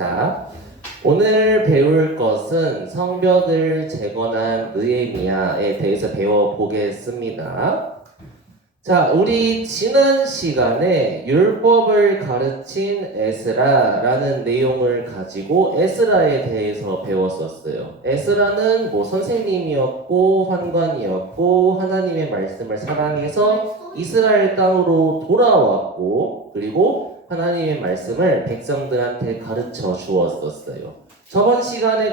자, 오늘 배울 것은 성벽을 재건한 느헤미야에 대해서 배워보겠습니다. 자, 우리 지난 시간에 율법을 가르친 에스라라는 내용을 가지고 에스라에 대해서 배웠었어요. 에스라는 선생님이었고 환관이었고 하나님의 말씀을 사랑해서 이스라엘 땅으로 돌아왔고 그리고 하나님의 말씀을 백성들한테 가르쳐 주었었어요. 저번 시간에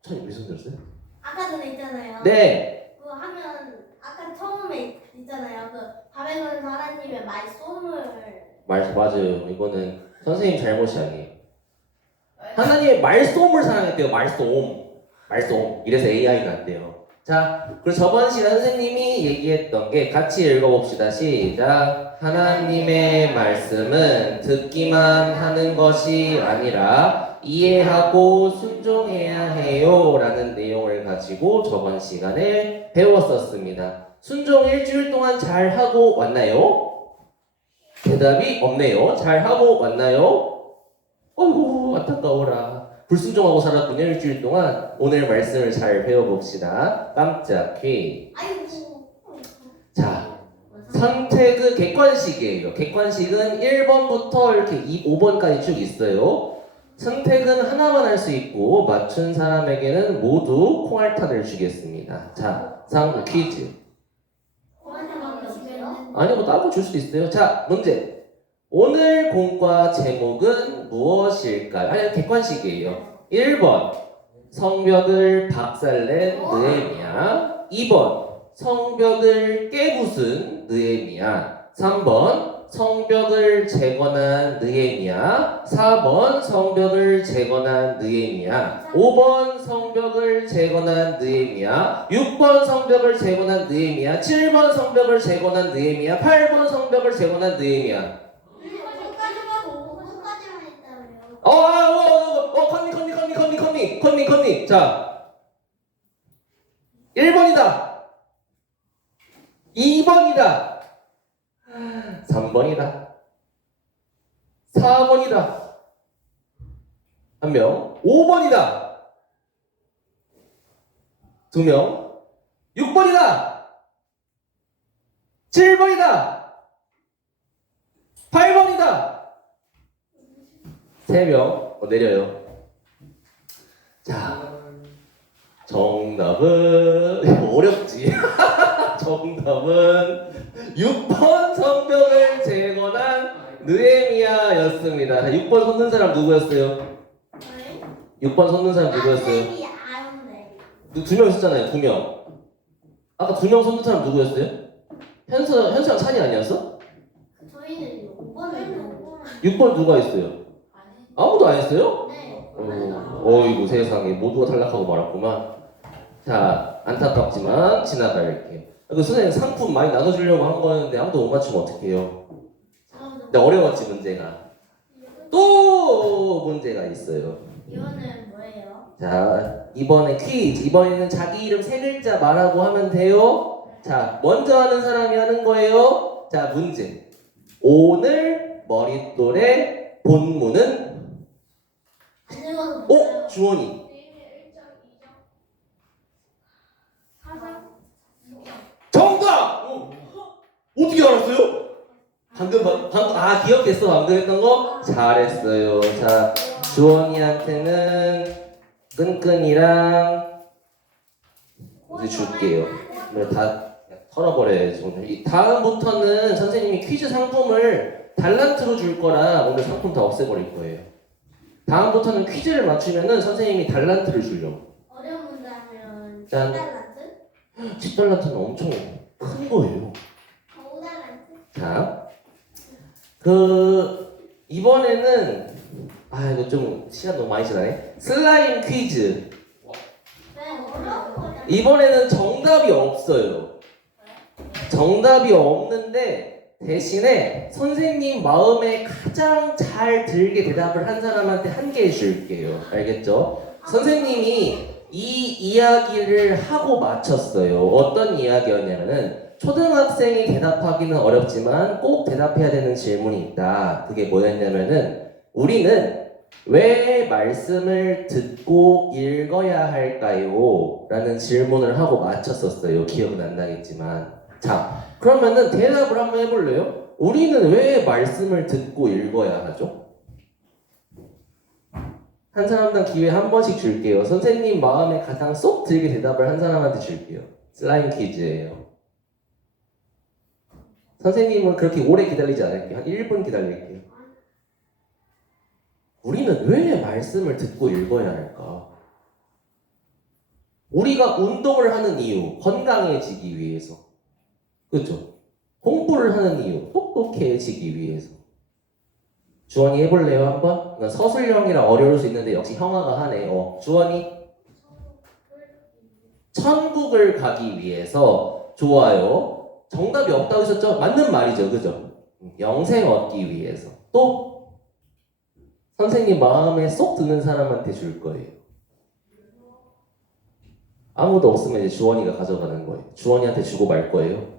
저희 무슨 들었어요? 아까 전에 있잖아요. 네. 그거 하면 아까 처음에 있잖아요. 그 밤에 거는 하나님의 말씀을 맞아요. 이거는 선생님 잘못이 아니에요. 하나님의 말씀을 사랑했대요. 말씀. 이래서 AI는 안 돼요. 자, 그리고 저번 시간 선생님이 얘기했던 게 같이 읽어봅시다. 시작. 하나님의 말씀은 듣기만 하는 것이 아니라 이해하고 순종해야 해요 라는 내용을 가지고 저번 시간에 배웠었습니다. 순종 일주일 동안 잘 하고 왔나요? 대답이 없네요. 잘 하고 왔나요? 어이구 안타까워라. 불순종하고 살았군요. 일주일 동안. 오늘 말씀을 잘 배워봅시다. 깜짝 퀴즈. 아이고. 자, 선택은 객관식이에요. 객관식은 1번부터 이렇게 5번까지 쭉 있어요. 선택은 하나만 할 수 있고 맞춘 사람에게는 모두 콩알탄을 주겠습니다. 자, 상구 퀴즈. 아니 다른 거 줄 수도 있어요. 자, 문제. 오늘 공과 제목은 무엇일까요? 아니, 객관식이에요. 1번 성벽을 박살낸 느헤미야. 2번 성벽을 깨부순 느헤미야. 3번 성벽을 재건한 느헤미야. 4번 성벽을 재건한 느헤미야. 5번 성벽을 재건한 느헤미야. 6번 성벽을 재건한 느헤미야. 7번 성벽을 재건한 느헤미야. 8번 성벽을 재건한 느헤미야. 컨니. 자, 1번이다. 2번이다. 3번이다. 4번이다. 한 명. 5번이다. 2명. 6번이다. 7번이다. 8번이다. 3명. 내려요. 자, 정답은 어렵지. 정답은 6번 성벽을 재건한 느헤미야였습니다. 6번 손든 사람 누구였어요? 6번 손든 사람 누구였어요? 2명 있었잖아요. 2명. 아까 2명 손든 사람 누구였어요? 현수랑 찬이 아니었어? 저희는 5번을 6번 누가 있어요? 아무도 안 했어요? 네. 어이구 세상에 모두가 탈락하고 말았구만. 자, 안타깝지만 지나갈게요. 그 선생님 상품 많이 나눠주려고 한 거였는데 아무도 못 맞추면 어떡해요? 근데 어려웠지 문제가. 또 문제가 있어요. 이거는 뭐예요? 자, 이번에 퀴즈. 이번에는 자기 이름 3글자 말하고 하면 돼요. 자, 먼저 하는 사람이 하는 거예요. 자, 문제. 오늘 머릿돌의 본문은? 안 읽어서 못 주원이. 정답! 어떻게 알았어요? 방금 기억했어. 방금 했던 거? 잘했어요. 자, 주원이한테는 끈끈이랑 이제 줄게요. 다 털어버려야지 오늘. 다음부터는 선생님이 퀴즈 상품을 달란트로 줄 거라 오늘 상품 다 없애버릴 거예요. 다음부터는 퀴즈를 맞추면은 선생님이 달란트를 주려고. 어려운 문제 하면 짠. 10달란트? 10달란트는 엄청 큰 거예요. 5달란트? 자, 이번에는 이거 좀 시간 너무 많이 지나네. 슬라임 퀴즈. 네, 어려운 거잖아. 이번에는 정답이 없어요. 정답이 없는데 대신에 선생님 마음에 가장 잘 들게 대답을 한 사람한테 한 개 줄게요. 알겠죠? 선생님이 이 이야기를 하고 마쳤어요. 어떤 이야기였냐면은 초등학생이 대답하기는 어렵지만 꼭 대답해야 되는 질문이 있다. 그게 뭐였냐면은 우리는 왜 말씀을 듣고 읽어야 할까요? 라는 질문을 하고 마쳤었어요. 기억은 안 나겠지만. 자, 그러면은 대답을 한번 해볼래요? 우리는 왜 말씀을 듣고 읽어야 하죠? 한 사람당 기회 한 번씩 줄게요. 선생님 마음에 가장 쏙 들게 대답을 한 사람한테 줄게요. 슬라임 퀴즈예요. 선생님은 그렇게 오래 기다리지 않을게요. 한 1분 기다릴게요. 우리는 왜 말씀을 듣고 읽어야 할까? 우리가 운동을 하는 이유, 건강해지기 위해서. 그렇죠? 공부를 하는 이유, 똑똑해지기 위해서. 주원이 해볼래요 한번? 서술형이라 어려울 수 있는데 역시 형아가 하네. 주원이 천국을 가기 위해서. 좋아요. 정답이 없다고 하셨죠? 맞는 말이죠, 그죠? 영생 얻기 위해서. 또 선생님 마음에 쏙 드는 사람한테 줄 거예요. 아무도 없으면 이제 주원이가 가져가는 거예요. 주원이한테 주고 말 거예요.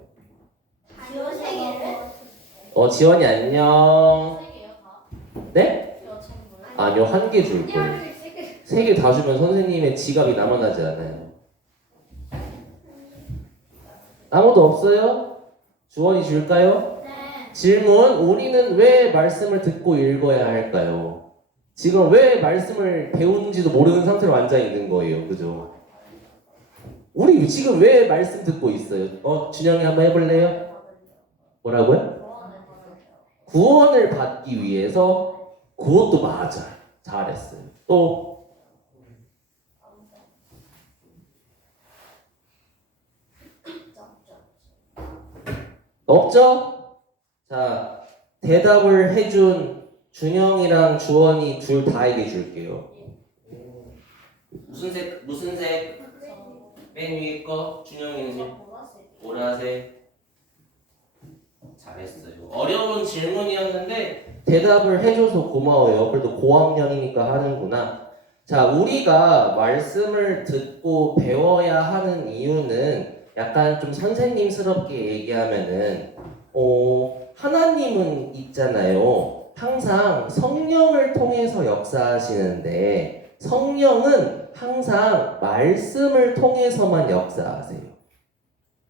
지호 세 개를? 지원이 안녕. 세 개요 다? 네? 저 전부요? 아니요, 한 개 줄 거예요. 3개 다 주면 선생님의 지갑이 남아나지 않아요. 아무도 없어요? 주원이 줄까요? 네. 질문, 우리는 왜 말씀을 듣고 읽어야 할까요? 지금 왜 말씀을 배우는지도 모르는 상태로 앉아있는 거예요. 그죠? 우리 지금 왜 말씀 듣고 있어요? 준영이 한번 해볼래요? 뭐라고요? 구원을 받기 위해서. 그것도 맞아요. 잘했어요. 또 없죠? 자, 대답을 해준 준영이랑 주원이 둘 다에게 줄게요. 무슨 색? 무슨 색? 맨 위에 거? 준영이는요? 보라색. 잘했어요. 어려운 질문이었는데 대답을 해줘서 고마워요. 그래도 고학년이니까 하는구나. 자, 우리가 말씀을 듣고 배워야 하는 이유는 약간 좀 선생님스럽게 얘기하면은 하나님은 있잖아요. 항상 성령을 통해서 역사하시는데 성령은 항상 말씀을 통해서만 역사하세요.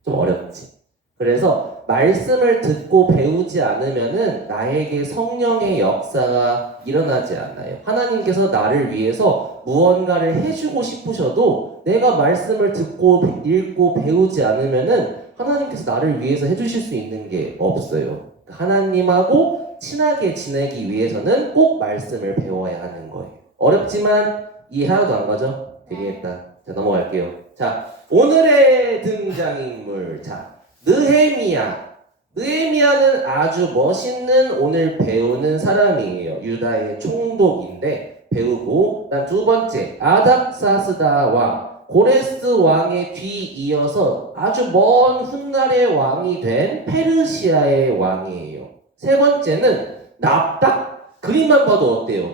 좀 어렵지? 그래서 말씀을 듣고 배우지 않으면은 나에게 성령의 역사가 일어나지 않아요. 하나님께서 나를 위해서 무언가를 해주고 싶으셔도 내가 말씀을 듣고 읽고 배우지 않으면은 하나님께서 나를 위해서 해주실 수 있는 게 없어요. 하나님하고 친하게 지내기 위해서는 꼭 말씀을 배워야 하는 거예요. 어렵지만 이해 하나도 안 가죠? 되겠다. 자, 넘어갈게요. 자, 오늘의 등장인물. 자, 느헤미야. 느헤미야는 아주 멋있는 오늘 배우는 사람이에요. 유다의 총독인데 배우고, 두 번째 아닥사스다 왕. 고레스 왕의 뒤이어서 아주 먼 훗날의 왕이 된 페르시아의 왕이에요. 세 번째는 납딱. 그림만 봐도 어때요?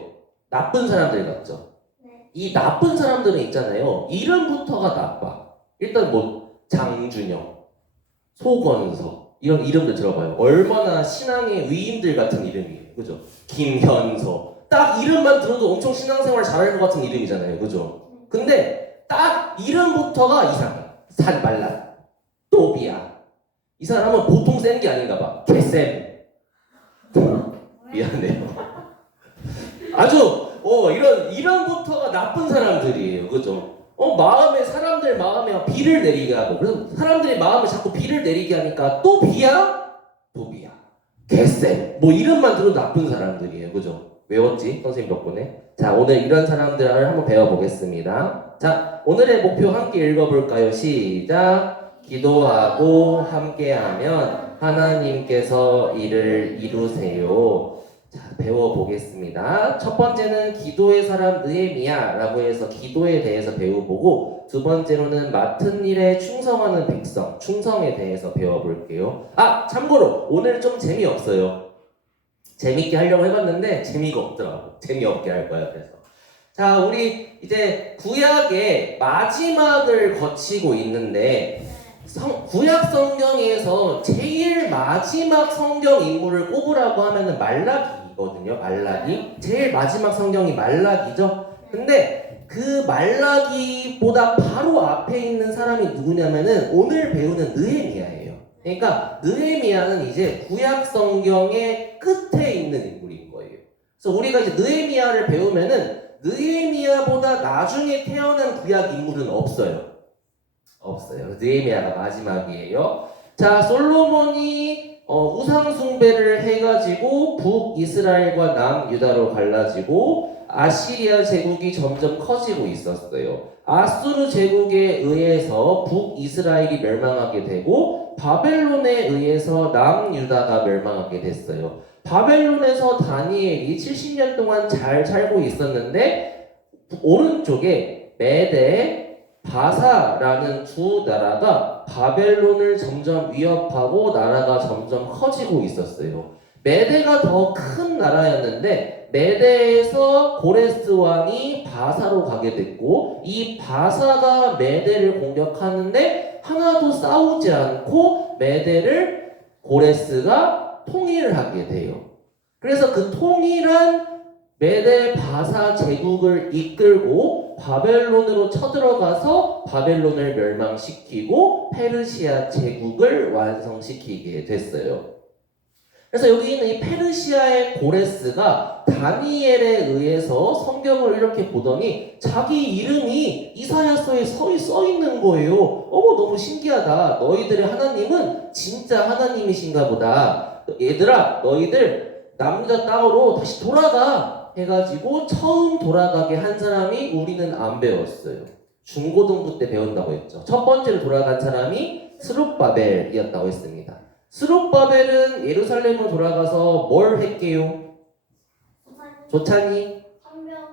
나쁜 사람들 같죠? 네. 이 나쁜 사람들은 있잖아요. 이름부터가 나빠. 일단 장준영, 소건석 이런 이름들 들어봐요. 얼마나 신앙의 위인들 같은 이름이에요. 그죠? 김현서. 딱 이름만 들어도 엄청 신앙생활 잘할 것 같은 이름이잖아요. 그죠? 근데 딱 이름부터가 이상해. 산발란, 또비야. 이 사람은 보통 센 게 아닌가 봐. 개쌤. 미안해요. 아주 이런 이름부터가 나쁜 사람들이에요. 그죠? 사람들 마음에 비를 내리게 하고, 그래서 사람들이 마음에 자꾸 비를 내리게 하니까 또 비야? 또 비야. 개쌤. 이름만 들어도 나쁜 사람들이에요. 그죠? 외웠지? 선생님 덕분에. 자, 오늘 이런 사람들을 한번 배워보겠습니다. 자, 오늘의 목표 함께 읽어볼까요? 시작. 기도하고 함께하면 하나님께서 이를 이루세요. 자, 배워보겠습니다. 첫 번째는 기도의 사람 느헤미야라고 해서 기도에 대해서 배워보고, 두 번째로는 맡은 일에 충성하는 백성, 충성에 대해서 배워볼게요. 참고로 오늘 좀 재미없어요. 재밌게 하려고 해봤는데 재미가 없더라고. 재미없게 할 거야. 그래서 자, 우리 이제 구약의 마지막을 거치고 있는데 구약 성경에서 제일 마지막 성경 인물을 꼽으라고 하면은 말라기. 말라기거든요. 말라기. 제일 마지막 성경이 말라기죠. 근데 그 말라기보다 바로 앞에 있는 사람이 누구냐면은 오늘 배우는 느헤미야예요. 그러니까 느헤미야는 이제 구약 성경의 끝에 있는 인물인 거예요. 그래서 우리가 이제 느헤미야를 배우면은 느헤미야보다 나중에 태어난 구약 인물은 없어요. 없어요. 느헤미야가 마지막이에요. 자, 솔로몬이 우상 숭배를 해가지고 북이스라엘과 남유다로 갈라지고 아시리아 제국이 점점 커지고 있었어요. 아수르 제국에 의해서 북이스라엘이 멸망하게 되고 바벨론에 의해서 남유다가 멸망하게 됐어요. 바벨론에서 다니엘이 70년 동안 잘 살고 있었는데 오른쪽에 메대, 바사라는 두 나라가 바벨론을 점점 위협하고 나라가 점점 커지고 있었어요. 메대가 더 큰 나라였는데 메대에서 고레스 왕이 바사로 가게 됐고 이 바사가 메대를 공격하는데 하나도 싸우지 않고 메대를 고레스가 통일을 하게 돼요. 그래서 그 통일한 메대 바사 제국을 이끌고 바벨론으로 쳐들어가서 바벨론을 멸망시키고 페르시아 제국을 완성시키게 됐어요. 그래서 여기 있는 이 페르시아의 고레스가 다니엘에 의해서 성경을 이렇게 보더니 자기 이름이 이사야서에 써 있는 거예요. 너무 신기하다. 너희들의 하나님은 진짜 하나님이신가 보다. 얘들아, 너희들 남유다 땅으로 다시 돌아가 해가지고 처음 돌아가게 한 사람이 우리는 안 배웠어요. 중고등부 때 배운다고 했죠. 첫 번째로 돌아간 사람이 스룹바벨이었다고 했습니다. 스룹바벨은 예루살렘으로 돌아가서 뭘 했게요? 조찬이? 성전을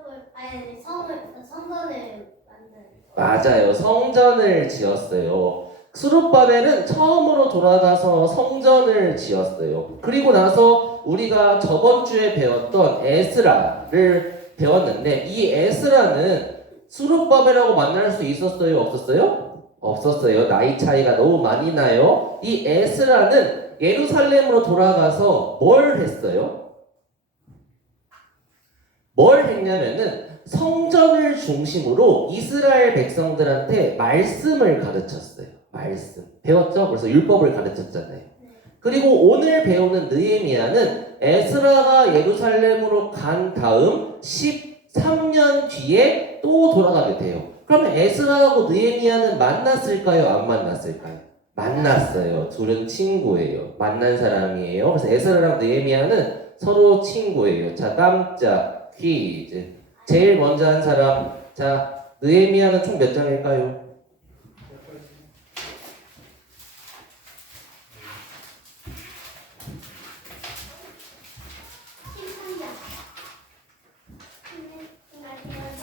맞아요. 성전을 지었어요. 스룹바벨은 처음으로 돌아가서 성전을 지었어요. 그리고 나서 우리가 저번 주에 배웠던 에스라를 배웠는데 이 에스라는 스룹바벨하고 만날 수 있었어요? 없었어요? 없었어요. 나이 차이가 너무 많이 나요. 이 에스라는 예루살렘으로 돌아가서 뭘 했어요? 뭘 했냐면은 성전을 중심으로 이스라엘 백성들한테 말씀을 가르쳤어요. 말씀. 배웠죠? 그래서 율법을 가르쳤잖아요. 그리고 오늘 배우는 느헤미야는 에스라가 예루살렘으로 간 다음 13년 뒤에 또 돌아가게 돼요. 그러면 에스라하고 느헤미야는 만났을까요? 안 만났을까요? 만났어요. 둘은 친구예요. 만난 사람이에요. 그래서 에스라랑 느헤미야는 서로 친구예요. 자, 깜짝 퀴즈. 제일 먼저 한 사람. 자, 느헤미야는 총 몇 장일까요?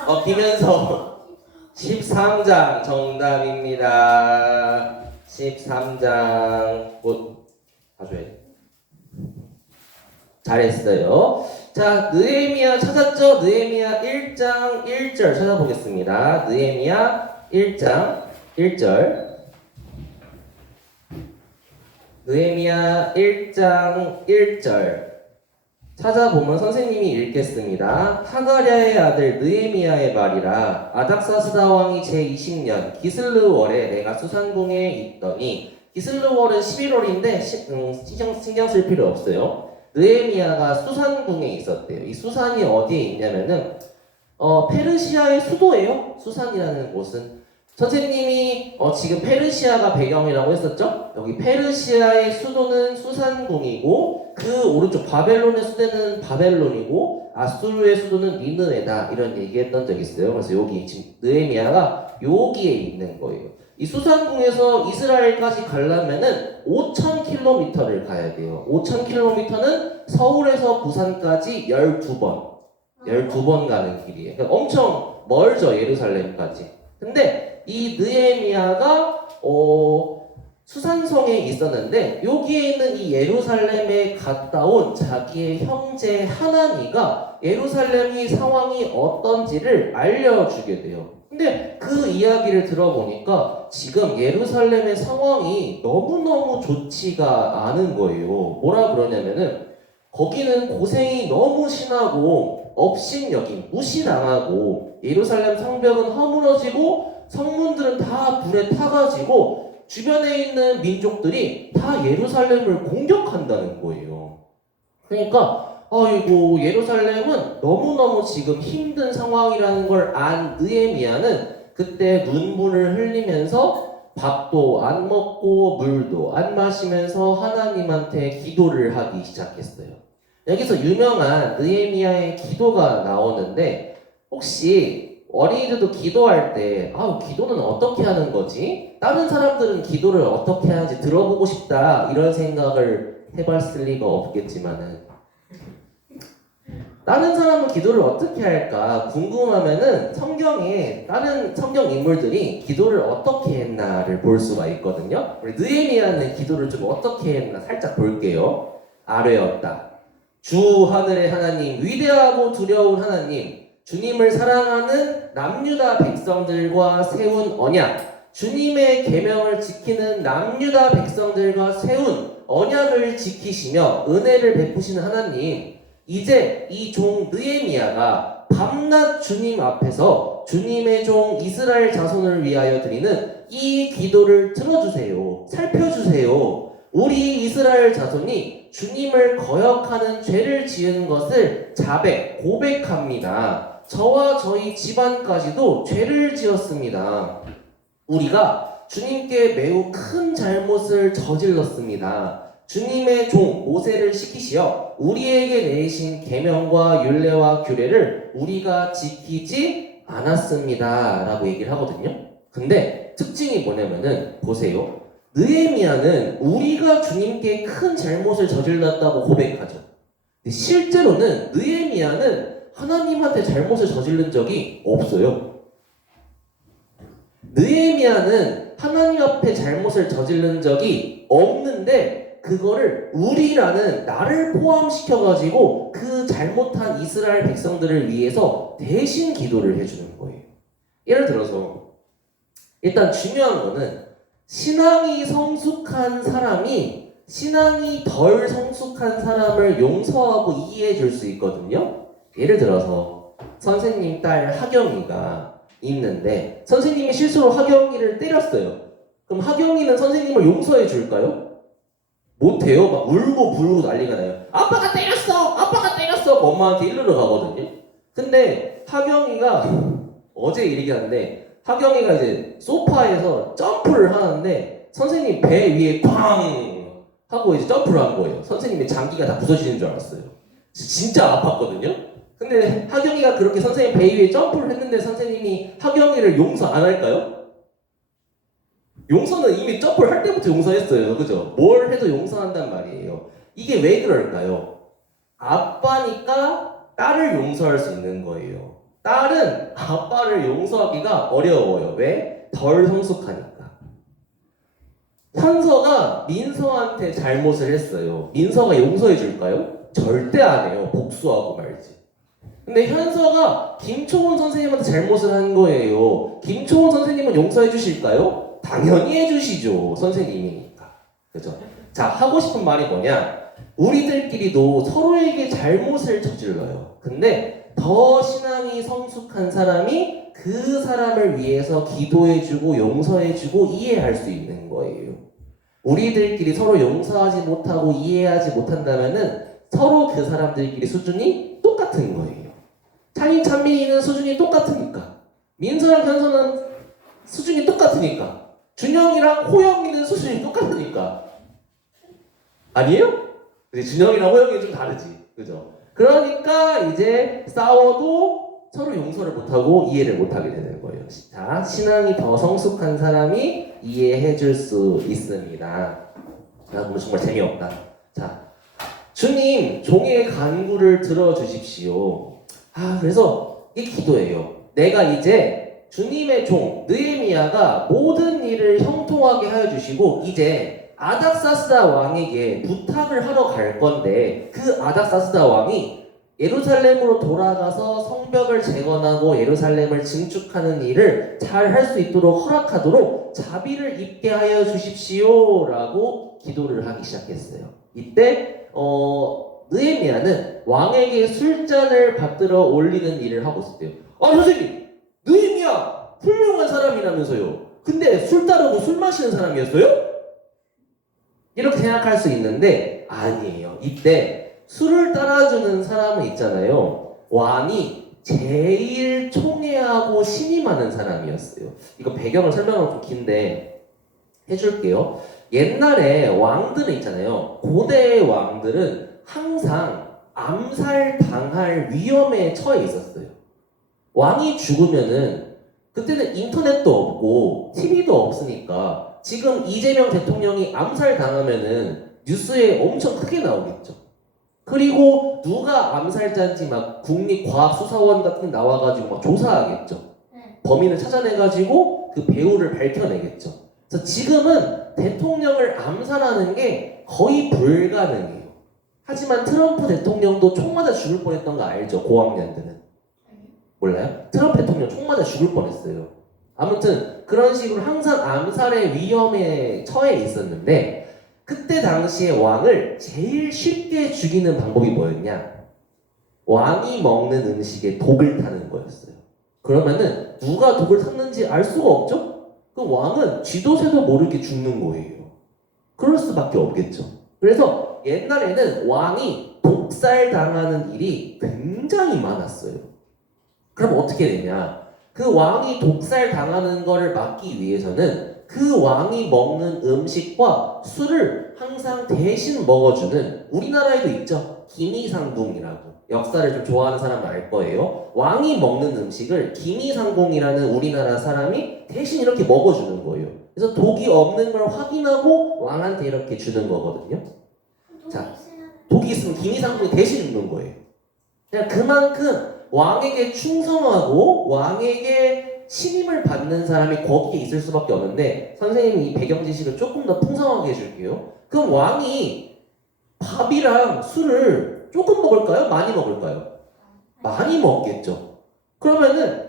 13장. 김현서 13장 정답입니다. 13장 봐줘야 돼. 잘했어요. 자, 느헤미야 찾았죠? 느헤미야 1장 1절 찾아보겠습니다. 느헤미야 1장 1절. 느헤미야 1장 1절 찾아보면 선생님이 읽겠습니다. 하가랴의 아들 느헤미야의 말이라. 아닥사스다 왕이 제20년 기슬르월에 내가 수산궁에 있더니, 기슬르월은 11월인데 신경 쓸 필요 없어요. 느헤미야가 수산궁에 있었대요. 이 수산이 어디에 있냐면은 페르시아의 수도예요. 수산이라는 곳은. 선생님이 지금 페르시아가 배경이라고 했었죠? 여기 페르시아의 수도는 수산궁이고 그 오른쪽 바벨론의 수도는 바벨론이고 아수르의 수도는 니느웨다 이런 얘기했던 적이 있어요. 그래서 여기 지금 느헤미야가 여기에 있는 거예요. 이 수산궁에서 이스라엘까지 가려면은 5,000km를 가야 돼요. 5,000km는 서울에서 부산까지 12번 가는 길이에요. 그러니까 엄청 멀죠, 예루살렘까지. 근데 이 느헤미야가 수산성에 있었는데 여기에 있는 이 예루살렘에 갔다 온 자기의 형제 하나니가 예루살렘이 상황이 어떤지를 알려주게 돼요. 근데 그 이야기를 들어보니까 지금 예루살렘의 상황이 너무너무 좋지가 않은 거예요. 뭐라 그러냐면은 거기는 고생이 너무 심하고 업신여긴 무시당하고 예루살렘 성벽은 허물어지고 성문들은 다 불에 타가지고 주변에 있는 민족들이 다 예루살렘을 공격한다는 거예요. 그러니까 아이고 예루살렘은 너무너무 지금 힘든 상황이라는 걸 안 느헤미야는 그때 눈물을 흘리면서 밥도 안 먹고 물도 안 마시면서 하나님한테 기도를 하기 시작했어요. 여기서 유명한 느헤미야의 기도가 나오는데 혹시 어린이들도 기도할 때 기도는 어떻게 하는 거지? 다른 사람들은 기도를 어떻게 하는지 들어보고 싶다 이런 생각을 해봤을 리가 없겠지만은 다른 사람은 기도를 어떻게 할까 궁금하면은 성경에 다른 성경 인물들이 기도를 어떻게 했나를 볼 수가 있거든요. 우리 느헤미야는 기도를 좀 어떻게 했나 살짝 볼게요. 아뢰었다. 주 하늘의 하나님, 위대하고 두려운 하나님, 주님을 사랑하는 남유다 백성들과 세운 언약, 주님의 계명을 지키는 남유다 백성들과 세운 언약을 지키시며 은혜를 베푸시는 하나님, 이제 이 종 느헤미야가 밤낮 주님 앞에서 주님의 종 이스라엘 자손을 위하여 드리는 이 기도를 들어주세요. 살펴주세요. 우리 이스라엘 자손이 주님을 거역하는 죄를 지은 것을 자백, 고백합니다. 저와 저희 집안까지도 죄를 지었습니다. 우리가 주님께 매우 큰 잘못을 저질렀습니다. 주님의 종 모세를 시키시어 우리에게 내신 계명과 율례와 규례를 우리가 지키지 않았습니다 라고 얘기를 하거든요. 근데 특징이 뭐냐면은 보세요. 느헤미야는 우리가 주님께 큰 잘못을 저질렀다고 고백하죠. 근데 실제로는 느헤미야는 하나님한테 잘못을 저지른 적이 없어요. 느헤미야는 하나님 앞에 잘못을 저지른 적이 없는데 그거를 우리라는 나를 포함시켜가지고 그 잘못한 이스라엘 백성들을 위해서 대신 기도를 해주는 거예요. 예를 들어서 일단 중요한 거는 신앙이 성숙한 사람이 신앙이 덜 성숙한 사람을 용서하고 이해해 줄 수 있거든요. 예를 들어서 선생님 딸 하경이가 있는데 선생님이 실수로 하경이를 때렸어요. 그럼 하경이는 선생님을 용서해 줄까요? 못해요. 막 울고 불고 난리가 나요. 아빠가 때렸어! 아빠가 때렸어! 엄마한테 일르러 가거든요. 근데 하경이가 어제 얘기하는데 하경이가 이제 소파에서 점프를 하는데 선생님 배 위에 쾅! 하고 이제 점프를 한 거예요. 선생님의 장기가 다 부서지는 줄 알았어요. 진짜 아팠거든요. 근데 하경이가 그렇게 선생님 배 위에 점프를 했는데 선생님이 하경이를 용서 안 할까요? 용서는 이미 점프를 할 때부터 용서했어요. 그죠? 뭘 해도 용서한단 말이에요. 이게 왜 그럴까요? 아빠니까 딸을 용서할 수 있는 거예요. 딸은 아빠를 용서하기가 어려워요. 왜? 덜 성숙하니까. 현서가 민서한테 잘못을 했어요. 민서가 용서해 줄까요? 절대 안 해요. 복수하고 말지. 근데 현서가 김초원 선생님한테 잘못을 한 거예요. 김초원 선생님은 용서해 주실까요? 당연히 해주시죠. 선생님이니까. 그죠? 자, 하고 싶은 말이 뭐냐? 우리들끼리도 서로에게 잘못을 저질러요. 근데 더 신앙이 성숙한 사람이 그 사람을 위해서 기도해주고 용서해주고 이해할 수 있는 거예요. 우리들끼리 서로 용서하지 못하고 이해하지 못한다면은 서로 그 사람들끼리 수준이 똑같은 거예요. 찬인, 찬민이는 수준이 똑같으니까. 민서랑 현서는 수준이 똑같으니까. 준영이랑 호영이는 수준이 똑같으니까. 아니에요? 근데 준영이랑 호영이는 좀 다르지. 그죠? 그러니까 이제 싸워도 서로 용서를 못하고 이해를 못하게 되는 거예요. 자, 신앙이 더 성숙한 사람이 이해해 줄 수 있습니다. 야, 오늘 정말 재미없다. 자, 주님, 종의 간구를 들어주십시오. 그래서 이게 기도예요. 내가 이제 주님의 종 느헤미야가 모든 일을 형통하게 하여 주시고 이제 아닥사스다 왕에게 부탁을 하러 갈 건데 그 아닥사스다 왕이 예루살렘으로 돌아가서 성벽을 재건하고 예루살렘을 증축하는 일을 잘 할 수 있도록 허락하도록 자비를 입게 하여 주십시오 라고 기도를 하기 시작했어요. 이때 느헤미야는 왕에게 술잔을 받들어 올리는 일을 하고 있었대요. 아 선생님, 느헤미야 훌륭한 사람이라면서요. 근데 술 따르고 술 마시는 사람이었어요? 이렇게 생각할 수 있는데 아니에요. 이때 술을 따라주는 사람은 있잖아요. 왕이 제일 총애하고 신임하는 사람이었어요. 이거 배경을 설명하면 좀 긴데 해줄게요. 옛날에 왕들은 있잖아요. 고대의 왕들은 항상 암살당할 위험에 처해 있었어요. 왕이 죽으면은 그때는 인터넷도 없고 TV도 없으니까 지금 이재명 대통령이 암살당하면은 뉴스에 엄청 크게 나오겠죠. 그리고 누가 암살자인지 막 국립과학수사원 같은 데 나와가지고 막 조사하겠죠. 네. 범인을 찾아내가지고 그 배우를 밝혀내겠죠. 그래서 지금은 대통령을 암살하는 게 거의 불가능해요. 하지만 트럼프 대통령도 총 맞아 죽을 뻔했던 거 알죠? 고학년들은. 몰라요? 트럼프 대통령 총 맞아 죽을 뻔했어요. 아무튼 그런 식으로 항상 암살의 위험에 처해 있었는데 그때 당시에 왕을 제일 쉽게 죽이는 방법이 뭐였냐? 왕이 먹는 음식에 독을 타는 거였어요. 그러면은 누가 독을 탔는지 알 수가 없죠? 그 왕은 쥐도 새도 모르게 죽는 거예요. 그럴 수밖에 없겠죠. 그래서 옛날에는 왕이 독살 당하는 일이 굉장히 많았어요. 그럼 어떻게 되냐? 그 왕이 독살 당하는 거를 막기 위해서는 그 왕이 먹는 음식과 술을 항상 대신 먹어주는, 우리나라에도 있죠. 기미상궁이라고. 역사를 좀 좋아하는 사람은 알 거예요. 왕이 먹는 음식을 기미상궁이라는 우리나라 사람이 대신 이렇게 먹어주는 거예요. 그래서 독이 없는 걸 확인하고 왕한테 이렇게 주는 거거든요. 자, 독이 있으면 기미상궁이 대신 주는 거예요. 그냥 그만큼 왕에게 충성하고 왕에게 신임을 받는 사람이 거기에 있을 수밖에 없는데, 선생님이 이 배경 지식을 조금 더 풍성하게 해줄게요. 그럼 왕이 밥이랑 술을 조금 먹을까요? 많이 먹을까요? 많이 먹겠죠. 그러면은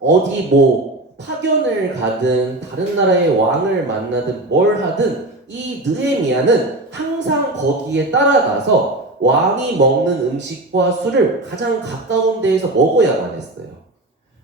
어디 뭐 파견을 가든 다른 나라의 왕을 만나든 뭘 하든 이 느헤미야는 항상 거기에 따라가서 왕이 먹는 음식과 술을 가장 가까운 데에서 먹어야만 했어요.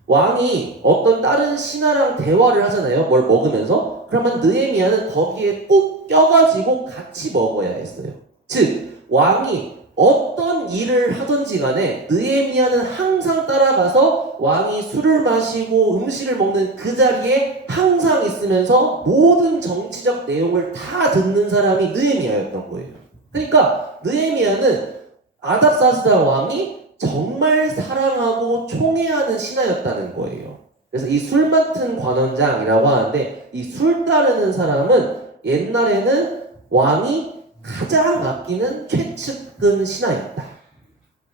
왕이 어떤 다른 신하랑 대화를 하잖아요. 뭘 먹으면서. 그러면 느헤미야는 거기에 꼭 껴가지고 같이 먹어야 했어요. 즉 왕이 어떤 일을 하든지 간에 느헤미야는 항상 따라가서 왕이 술을 마시고 음식을 먹는 그 자리에 항상 있으면서 모든 정치적 내용을 다 듣는 사람이 느헤미야였던 거예요. 그러니까 느헤미야는 아닥사스다 왕이 정말 사랑하고 총애하는 신하였다는 거예요. 그래서 이 술 맡은 관원장이라고 하는데, 이 술 따르는 사람은 옛날에는 왕이 가장 아끼는 최측근 신하였다.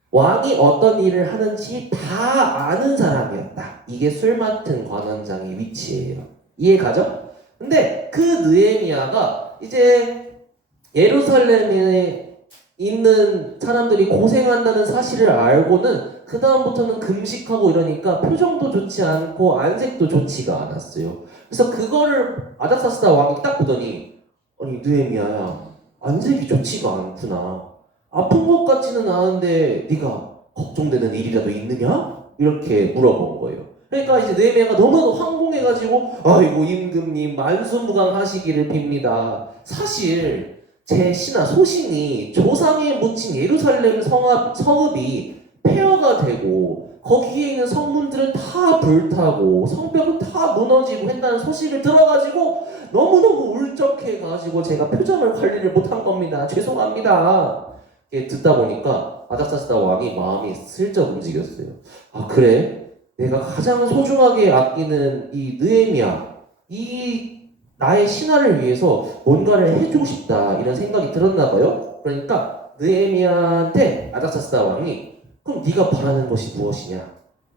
왕이 어떤 일을 하는지 다 아는 사람이었다. 이게 술 맡은 관원장의 위치예요. 이해가죠? 근데 그 느헤미야가 이제 예루살렘에 있는 사람들이 고생한다는 사실을 알고는 그 다음부터는 금식하고 이러니까 표정도 좋지 않고 안색도 좋지가 않았어요. 그래서 그거를 아닥사스다 왕이 딱 보더니, 아니 느헤미야야, 안색이 좋지가 않구나. 아픈 것 같지는 않은데 네가 걱정되는 일이라도 있느냐? 이렇게 물어본 거예요. 그러니까 이제 느헤미야가 너무 황공해가지고, 아이고 임금님 만수무강하시기를 빕니다. 사실 제 신하 소신이 조상에 묻힌 예루살렘 성읍이 폐허가 되고 거기에 있는 성문들은 다 불타고 성벽은 다 무너지고 했다는 소식을 들어가지고 너무너무 울적해가지고 제가 표정을 관리를 못한 겁니다. 죄송합니다. 듣다 보니까 아닥사스다 왕이 마음이 슬쩍 움직였어요. 아 그래? 내가 가장 소중하게 아끼는 이 느헤미야, 이 나의 신하를 위해서 뭔가를 해주고 싶다, 이런 생각이 들었나 봐요. 그러니까 느헤미야한테 아닥사스다 왕이, 그럼 네가 바라는 것이 무엇이냐?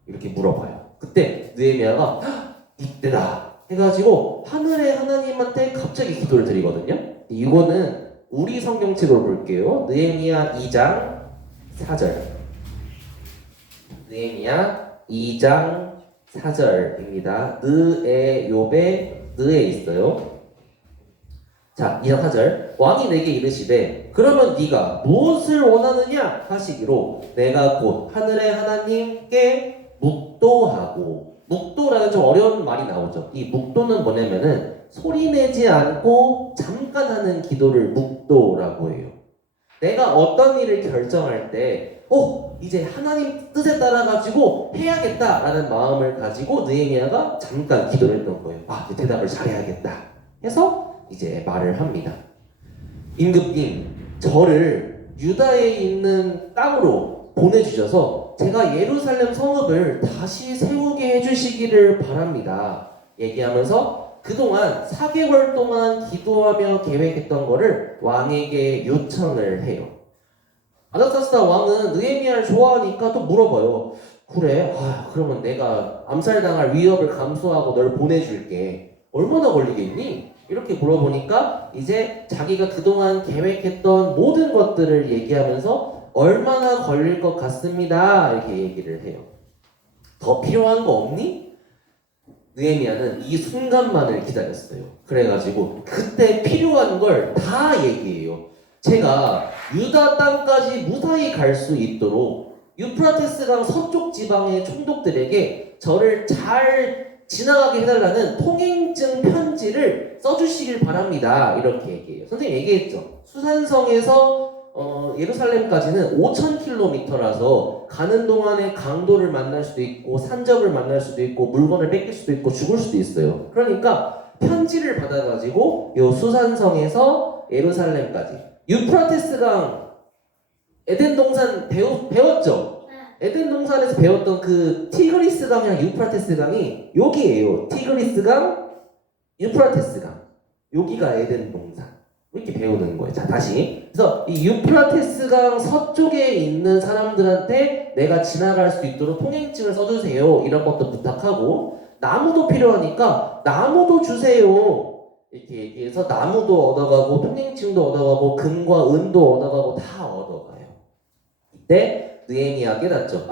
이렇게 물어봐요. 그때 느헤미야가 이때다 해가지고 하늘의 하나님한테 갑자기 기도를 드리거든요. 이거는 우리 성경책으로 볼게요. 느헤미야 2장 4절. 느헤미야 2장 4절입니다. 느에 욥에 느에 있어요. 자, 24절. 왕이 내게 이르시되 그러면 네가 무엇을 원하느냐 하시기로 내가 곧 하늘의 하나님께 묵도하고, 묵도라는 좀 어려운 말이 나오죠. 이 묵도는 뭐냐면은 소리 내지 않고 잠깐 하는 기도를 묵도라고 해요. 내가 어떤 일을 결정할 때 이제 하나님 뜻에 따라 가지고 해야겠다라는 마음을 가지고 느헤미야가 잠깐 기도를 했던 거예요. 이제 대답을 잘해야겠다 해서 이제 말을 합니다. 임금님, 저를 유다에 있는 땅으로 보내주셔서 제가 예루살렘 성읍을 다시 세우게 해주시기를 바랍니다. 얘기하면서 그동안 4개월 동안 기도하며 계획했던 거를 왕에게 요청을 해요. 아닥사스다 왕은 느헤미야를 좋아하니까 또 물어봐요. 그래, 그러면 내가 암살당할 위협을 감수하고 널 보내줄게. 얼마나 걸리겠니? 이렇게 물어보니까 이제 자기가 그동안 계획했던 모든 것들을 얘기하면서 얼마나 걸릴 것 같습니다. 이렇게 얘기를 해요. 더 필요한 거 없니? 느헤미야는 이 순간만을 기다렸어요. 그래가지고 그때 필요한 걸 다 얘기해요. 제가 유다 땅까지 무사히 갈 수 있도록 유프라테스강 서쪽 지방의 총독들에게 저를 잘 지나가게 해달라는 통행증 편지를 써주시길 바랍니다. 이렇게 얘기해요. 선생님 얘기했죠. 수산성에서 예루살렘까지는 5,000km라서 가는 동안에 강도를 만날 수도 있고 산적을 만날 수도 있고 물건을 뺏길 수도 있고 죽을 수도 있어요. 그러니까 편지를 받아가지고 요 수산성에서 예루살렘까지, 유프라테스강 에덴 동산 배웠죠? 에덴 동산에서 배웠던 그 티그리스 강이랑 유프라테스 강이 여기예요. 티그리스 강, 유프라테스 강. 여기가 에덴 동산. 이렇게 배우는 거예요. 자, 다시. 그래서 이 유프라테스 강 서쪽에 있는 사람들한테 내가 지나갈 수 있도록 통행증을 써주세요. 이런 것도 부탁하고, 나무도 필요하니까 나무도 주세요. 이렇게 얘기해서 나무도 얻어가고 통행증도 얻어가고 금과 은도 얻어가고 다 얻어가요. 이때 느헤미야가 깨닫죠.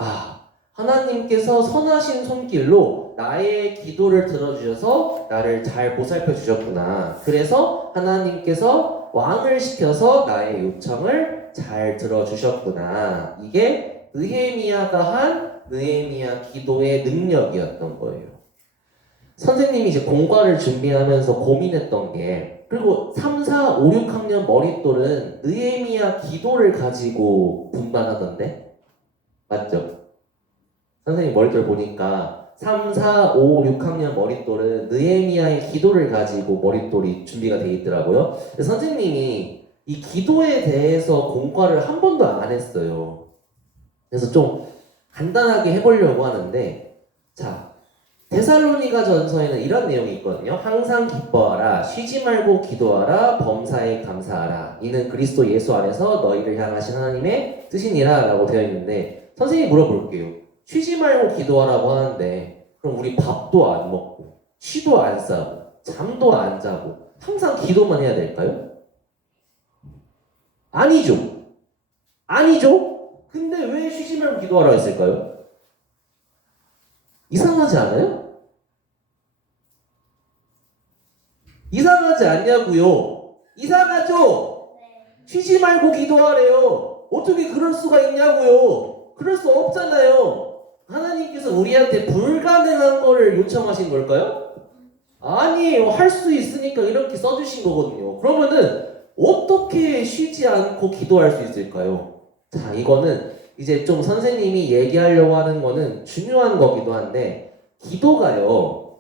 하나님께서 선하신 손길로 나의 기도를 들어주셔서 나를 잘 보살펴 주셨구나. 그래서 하나님께서 왕을 시켜서 나의 요청을 잘 들어주셨구나. 이게 느헤미야가 한 느헤미야 기도의 능력이었던 거예요. 선생님이 이제 공과를 준비하면서 고민했던 게, 그리고 3, 4, 5, 6학년 머릿돌은 느헤미야 기도를 가지고 분반하던데? 맞죠? 선생님 머릿돌 보니까 3, 4, 5, 6학년 머릿돌은 느헤미야의 기도를 가지고 머릿돌이 준비가 돼 있더라고요. 선생님이 이 기도에 대해서 공과를 한 번도 안 했어요. 그래서 좀 간단하게 해보려고 하는데, 자, 데살로니가 전서에는 이런 내용이 있거든요. 항상 기뻐하라, 쉬지 말고 기도하라, 범사에 감사하라. 이는 그리스도 예수 안에서 너희를 향하신 하나님의 뜻이니라 라고 되어 있는데, 선생님이 물어볼게요. 쉬지 말고 기도하라고 하는데 그럼 우리 밥도 안 먹고 쉬도 안 싸고 잠도 안 자고 항상 기도만 해야 될까요? 아니죠. 근데 왜 쉬지 말고 기도하라고 했을까요? 이상하지 않아요? 이상하지 않냐고요? 이상하죠? 쉬지 말고 기도하래요. 어떻게 그럴 수가 있냐고요? 그럴 수 없잖아요. 하나님께서 우리한테 불가능한 거를 요청하신 걸까요? 아니에요. 할 수 있으니까 이렇게 써주신 거거든요. 그러면은 어떻게 쉬지 않고 기도할 수 있을까요? 자, 이거는 이제 좀 선생님이 얘기하려고 하는 거는 중요한 거기도 한데, 기도가요,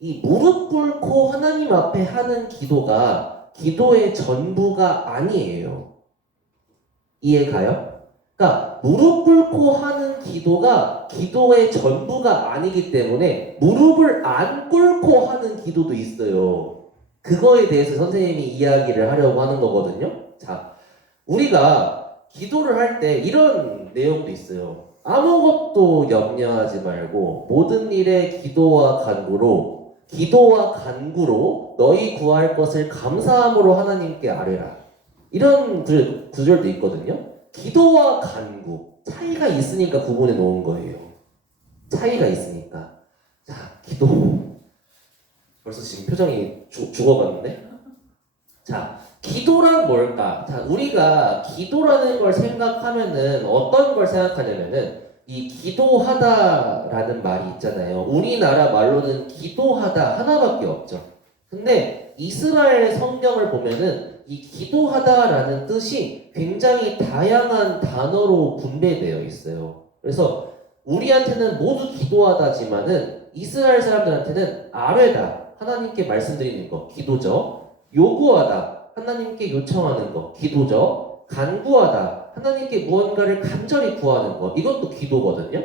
이 무릎 꿇고 하나님 앞에 하는 기도가 기도의 전부가 아니에요. 이해가요? 그러니까 무릎 꿇고 하는 기도가 기도의 전부가 아니기 때문에 무릎을 안 꿇고 하는 기도도 있어요. 그거에 대해서 선생님이 이야기를 하려고 하는 거거든요. 자, 우리가 기도를 할 때 이런 내용도 있어요. 아무것도 염려하지 말고 모든 일에 기도와 간구로 너희 구할 것을 감사함으로 하나님께 아뢰라. 이런 구절도 있거든요. 기도와 간구, 차이가 있으니까 구분해 놓은 거예요. 차이가 있으니까. 자, 기도. 벌써 지금 표정이 죽어갔는데? 자, 기도란 뭘까? 자, 우리가 기도라는 걸 생각하면은 어떤 걸 생각하냐면은 이 기도하다라는 말이 있잖아요. 우리나라 말로는 기도하다 하나밖에 없죠. 근데 이스라엘 성경을 보면은 이 기도하다라는 뜻이 굉장히 다양한 단어로 분배되어 있어요. 그래서 우리한테는 모두 기도하다지만은 이스라엘 사람들한테는 아뢰다, 하나님께 말씀드리는 거, 기도죠. 요구하다, 하나님께 요청하는 거, 기도죠. 간구하다, 하나님께 무언가를 간절히 구하는 거, 이것도 기도거든요.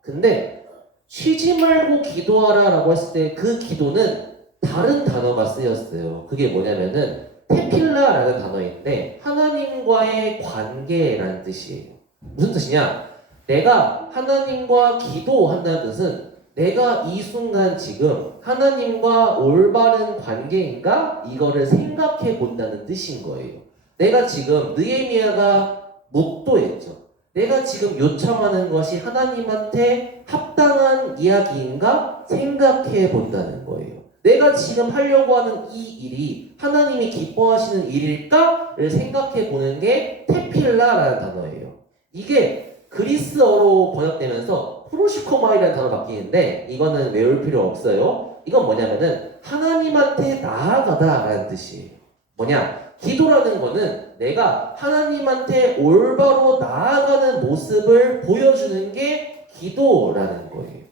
근데 쉬지 말고 기도하라라고 했을 때 그 기도는 다른 단어가 쓰였어요. 그게 뭐냐면은 테필라라는 단어인데 하나님과의 관계라는 뜻이에요. 무슨 뜻이냐? 내가 하나님과 기도한다는 뜻은 내가 이 순간 지금 하나님과 올바른 관계인가? 이거를 생각해 본다는 뜻인 거예요. 내가 지금 느헤미야가 묵도했죠. 내가 지금 요청하는 것이 하나님한테 합당한 이야기인가? 생각해 본다는 거예요. 내가 지금 하려고 하는 이 일이 하나님이 기뻐하시는 일일까?를 생각해 보는 게 테필라라는 단어예요. 이게 그리스어로 번역되면서 프로시코마이라는 단어로 바뀌는데 이거는 외울 필요 없어요. 이건 뭐냐면은 하나님한테 나아가다라는 뜻이에요. 뭐냐? 기도라는 거는 내가 하나님한테 올바로 나아가는 모습을 보여주는 게 기도라는 거예요.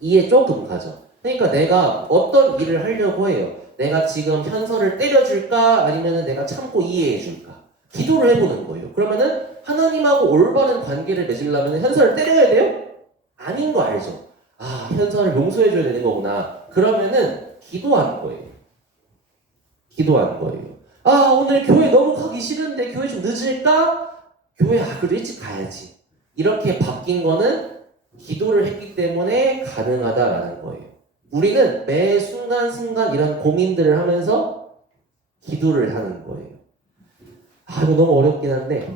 이해 조금 가죠? 그러니까 내가 어떤 일을 하려고 해요. 내가 지금 현서를 때려줄까? 아니면 내가 참고 이해해줄까? 기도를 해보는 거예요. 그러면은 하나님하고 올바른 관계를 맺으려면 현서를 때려야 돼요? 아닌 거 알죠? 아, 현서를 용서해줘야 되는 거구나. 그러면은 기도하는 거예요. 기도하는 거예요. 아, 오늘 교회 너무 가기 싫은데 교회 좀 늦을까? 교회 그래도 일찍 가야지. 이렇게 바뀐 거는 기도를 했기 때문에 가능하다라는 거예요. 우리는 매 순간순간 이런 고민들을 하면서 기도를 하는 거예요. 아, 이거 너무 어렵긴 한데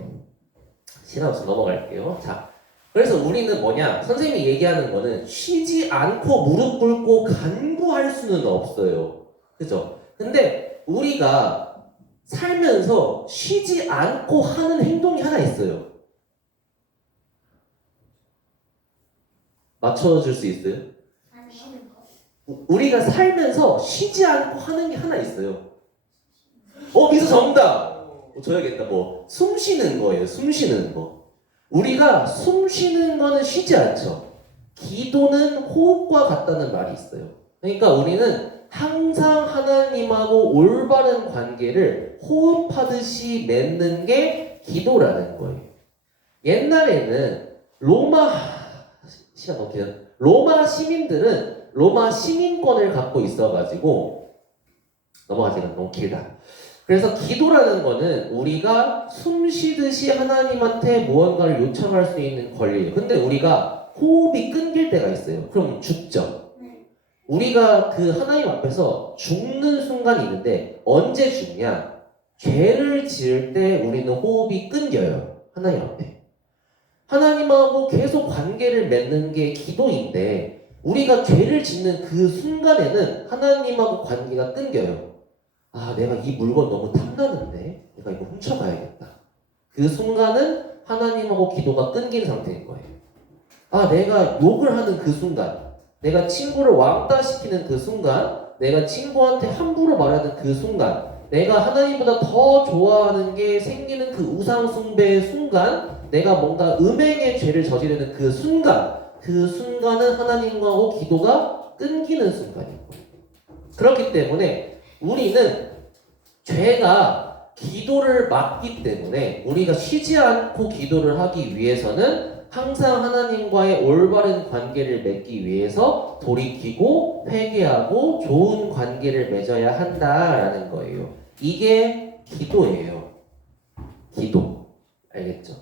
시간 없어 넘어갈게요. 자, 그래서 우리는 뭐냐? 선생님이 얘기하는 거는 쉬지 않고 무릎 꿇고 간구할 수는 없어요. 그죠? 근데 우리가 살면서 쉬지 않고 하는 행동이 하나 있어요. 맞춰줄 수 있어요? 쉬는 거. 우리가 살면서 쉬지 않고 하는 게 하나 있어요. 미수 정답! 줘야겠다. 숨 쉬는 거예요. 숨 쉬는 거. 우리가 숨 쉬는 거는 쉬지 않죠. 기도는 호흡과 같다는 말이 있어요. 그러니까 우리는 항상 하나님하고 올바른 관계를 호흡하듯이 맺는 게 기도라는 거예요. 옛날에는 로마 시민들은 로마 시민권을 갖고 있어가지고 넘어가기는 너무 길다. 그래서 기도라는 거는 우리가 숨 쉬듯이 하나님한테 무언가를 요청할 수 있는 권리예요. 근데 우리가 호흡이 끊길 때가 있어요. 그럼 죽죠. 우리가 그 하나님 앞에서 죽는 순간이 있는데 언제 죽냐? 죄를 지을 때 우리는 호흡이 끊겨요. 하나님 앞에. 하나님하고 계속 관계를 맺는 게 기도인데 우리가 죄를 짓는 그 순간에는 하나님하고 관계가 끊겨요. 아, 내가 이 물건 너무 탐나는데 내가 이거 훔쳐가야겠다. 그 순간은 하나님하고 기도가 끊긴 상태인 거예요. 아, 내가 욕을 하는 그 순간, 내가 친구를 왕따시키는 그 순간, 내가 친구한테 함부로 말하는 그 순간, 내가 하나님보다 더 좋아하는 게 생기는 그 우상 숭배의 순간, 내가 뭔가 음행의 죄를 저지르는 그 순간은 하나님과의 기도가 끊기는 순간인 거예요. 그렇기 때문에 우리는 죄가 기도를 막기 때문에 우리가 쉬지 않고 기도를 하기 위해서는 항상 하나님과의 올바른 관계를 맺기 위해서 돌이키고 회개하고 좋은 관계를 맺어야 한다라는 거예요. 이게 기도예요. 기도. 알겠죠?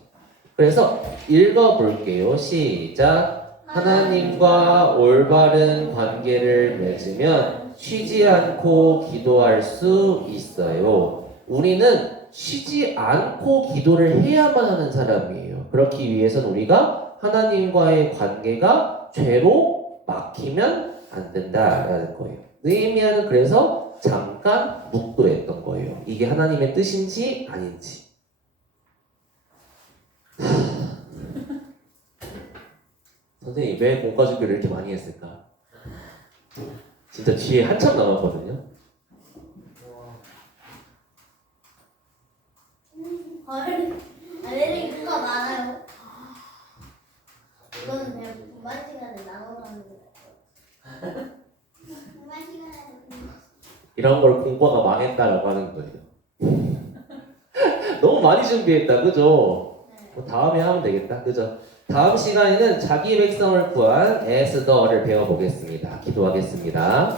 그래서 읽어볼게요. 시작. 하나님과 올바른 관계를 맺으면 쉬지 않고 기도할 수 있어요. 우리는 쉬지 않고 기도를 해야만 하는 사람이에요. 그렇기 위해서는 우리가 하나님과의 관계가 죄로 막히면 안 된다라는 거예요. 느헤미야는 그래서 잠깐 묵도했던 거예요. 이게 하나님의 뜻인지 아닌지. 선생님 왜 공과 준비를 이렇게 많이 했을까? 진짜 뒤에 한참 남았거든요. 레벨이 그거 많아요. 이거는 그냥 분반 시간에 나눠가는 거예요. 분반 시간에 이런 걸 공부가 망했다라고 하는 거예요. 너무 많이 준비했다, 그죠? 뭐 다음에 하면 되겠다, 그죠? 다음 시간에는 자기 백성을 구한 에스더를 배워보겠습니다. 기도하겠습니다.